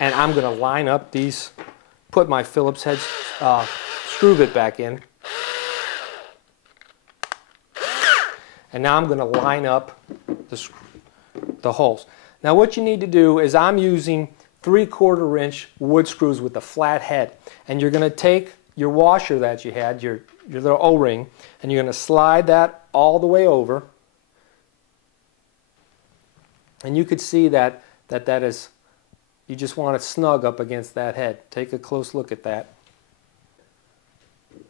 And I'm going to line up these, put my Phillips head screw bit back in. And now I'm going to line up the holes. Now what you need to do is I'm using 3/4 inch wood screws with a flat head. And you're going to take your washer that you had, your little O-ring, and you're going to slide that all the way over. And you could see that is, you just want it snug up against that head. Take a close look at that.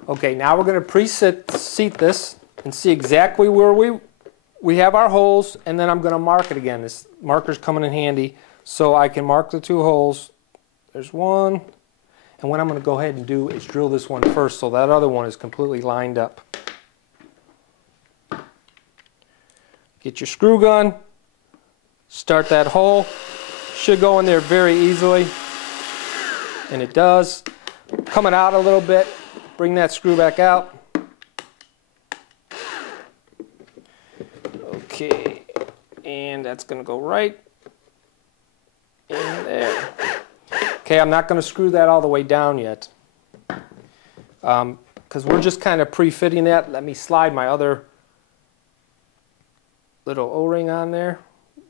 Okay, now we're going to preseat this and see exactly where we have our holes, and then I'm going to mark it again. This marker's coming in handy so I can mark the 2 holes. There's one, and what I'm going to go ahead and do is drill this one first so that other one is completely lined up. Get your screw gun, start that hole. Should go in there very easily, and it does. Coming out a little bit, bring that screw back out. Okay, and that's going to go right in there. Okay, I'm not going to screw that all the way down yet because we're just kind of pre-fitting that. Let me slide my other little O-ring on there.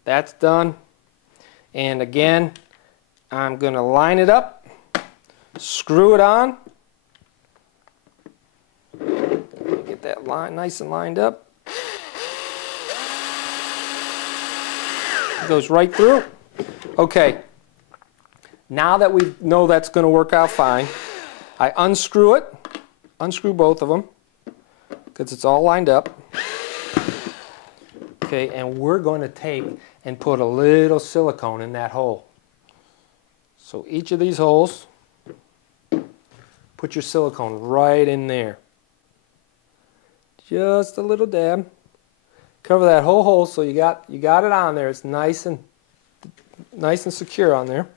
That's done. And again, I'm going to line it up, screw it on. Get that line nice and lined up. It goes right through. Okay, now that we know that's going to work out fine, I unscrew it, unscrew both of them because it's all lined up. Okay, and we're going to take and put a little silicone in that hole. So each of these holes, put your silicone right in there. Just a little dab. Cover that whole hole so you got it on there. It's nice and secure on there.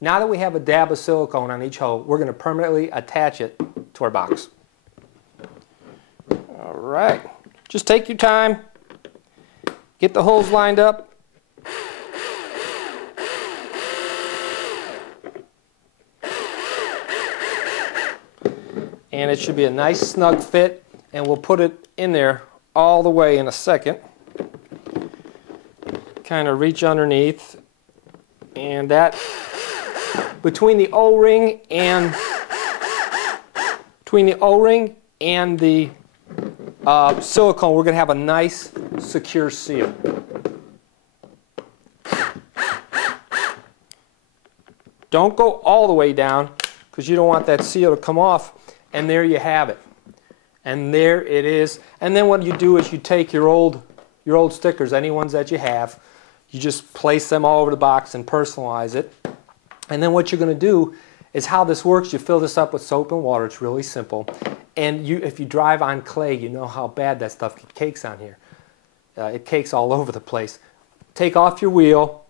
Now that we have a dab of silicone on each hole, we're going to permanently attach it to our box. All right. Just take your time. Get the holes lined up. And it should be a nice snug fit, and we'll put it in there all the way in a second. Kind of reach underneath, and that between the O-ring and the silicone, we're going to have a nice secure seal. Don't go all the way down because you don't want that seal to come off. And there you have it. And there it is. And then what you do is you take your old stickers, any ones that you have, you just place them all over the box and personalize it. And then what you're going to do is how this works. You fill this up with soap and water. It's really simple. And if you drive on clay, you know how bad that stuff cakes on here. It cakes all over the place. Take off your wheel,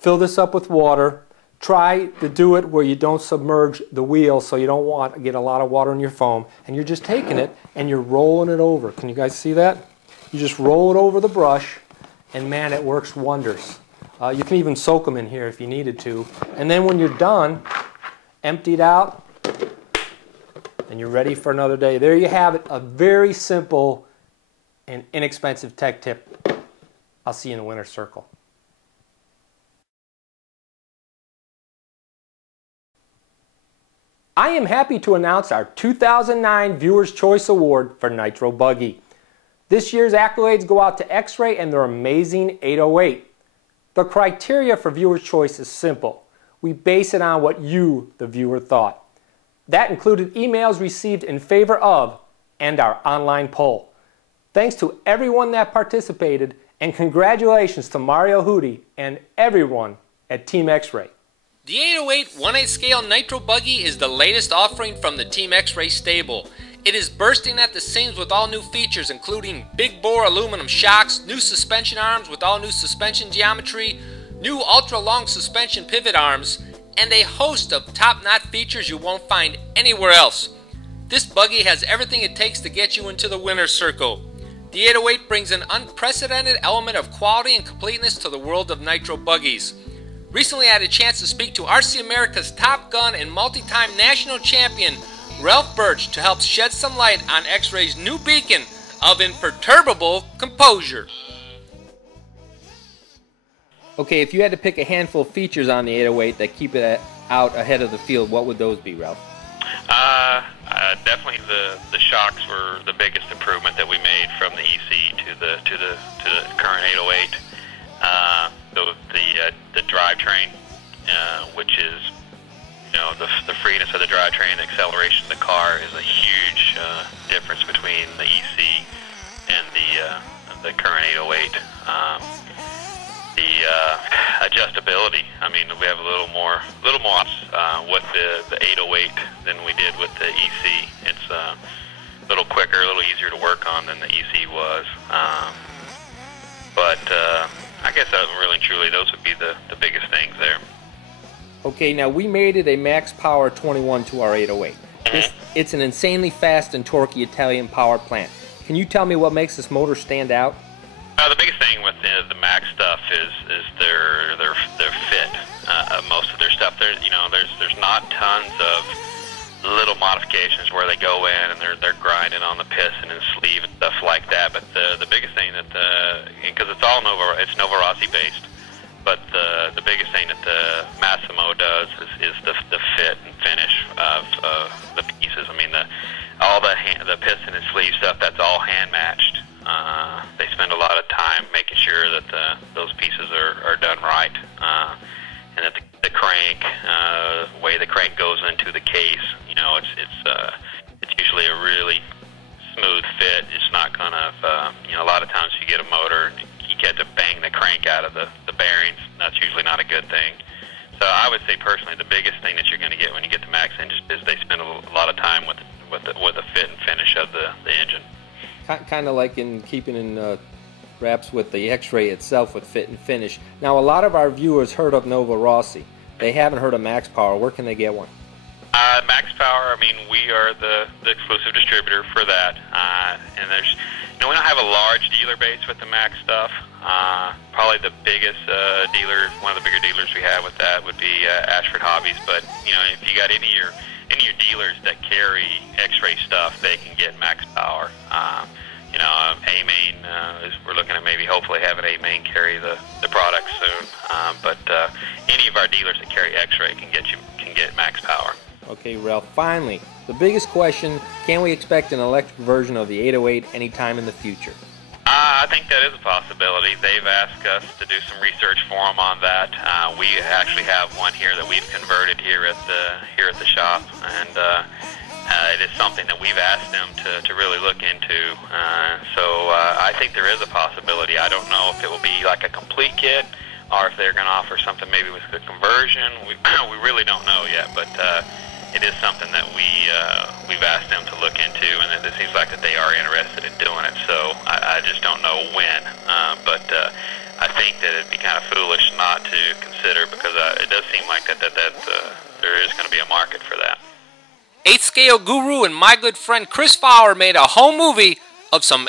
fill this up with water. Try to do it where you don't submerge the wheel so you don't want to get a lot of water in your foam. And you're just taking it and you're rolling it over. Can you guys see that? You just roll it over the brush, and man, it works wonders. You can even soak them in here if you needed to. And then when you're done, empty it out, and you're ready for another day. There you have it, a very simple and inexpensive tech tip. I'll see you in the winner's circle. I am happy to announce our 2009 Viewer's Choice Award for Nitro Buggy. This year's accolades go out to X-Ray and their amazing 808. The criteria for Viewer's Choice is simple. We base it on what you, the viewer, thought. That included emails received in favor of and our online poll. Thanks to everyone that participated, and congratulations to Mario Hootie and everyone at Team X-Ray. The 808 1/8 scale Nitro Buggy is the latest offering from the Team X-Ray stable. It is bursting at the seams with all new features, including big bore aluminum shocks, new suspension arms with all new suspension geometry, new ultra long suspension pivot arms, and a host of top-notch features you won't find anywhere else. This buggy has everything it takes to get you into the winner's circle. The 808 brings an unprecedented element of quality and completeness to the world of Nitro buggies. Recently I had a chance to speak to RC America's Top Gun and multi-time national champion Ralph Birch to help shed some light on X-Ray's new beacon of imperturbable composure. Okay, if you had to pick a handful of features on the 808 that keep it out ahead of the field, what would those be, Ralph? Definitely the shocks were the biggest improvement that we made from the EC to the current 808. The drivetrain, which is, you know, the freeness of the drivetrain, the acceleration of the car is a huge difference between the EC and the current 808. The adjustability. I mean, we have a little more with the 808 than we did with the EC. It's a little quicker, a little easier to work on than the EC was. But I guess really and truly, those would be the biggest things there. Okay, now we made it a max power 21 to our 808. It's an insanely fast and torquey Italian power plant. Can you tell me what makes this motor stand out? The biggest thing with the Max stuff is their fit. Most of their stuff, there's not tons of little modifications where they go in and they're grinding on the piston and sleeve and stuff like that. But the biggest thing that because it's all Nova Rossi based, but the biggest thing that the Massimo does is the fit and finish of the pieces. I mean, all the piston and sleeve stuff, that's all hand matched. They spend a lot of time making sure that those pieces are done right, and that the crank, way the crank goes into the case, you know, it's usually a really smooth fit. It's not gonna, a lot of times you get a motor, you get to bang the crank out of the bearings. That's usually not a good thing. So I would say personally, the biggest thing that you're going to get when you get the Max engine is they spend a lot of time with the fit and finish of the engine. Kind of like in keeping in wraps with the X-Ray itself with fit and finish. Now, a lot of our viewers heard of Nova Rossi. They haven't heard of Max Power. Where can they get one? Max Power, I mean, we are the exclusive distributor for that. And there's, we don't have a large dealer base with the Max stuff. Probably the biggest dealer, one of the bigger dealers we have with that would be Ashford Hobbies. But, if you got any of your dealers that carry X-Ray stuff, they can get Max Power. A-Main, we're looking at maybe hopefully having A-Main carry the product soon. But any of our dealers that carry X-Ray can get Max Power. Okay, Ralph, finally, the biggest question, can we expect an electric version of the 808 anytime in the future? I think that is a possibility. They've asked us to do some research for them on that. We actually have one here that we've converted here at the shop, and it is something that we've asked them to really look into. So I think there is a possibility. I don't know if it will be like a complete kit, or if they're going to offer something maybe with the conversion. We really don't know yet, but it is something that we've asked them to look into, and it seems like that they are interested in doing it. So I just don't know when, but I think that it'd be kind of foolish not to consider, because it does seem like that there is going to be a market for that. 8th scale guru and my good friend Chris Fowler made a home movie of some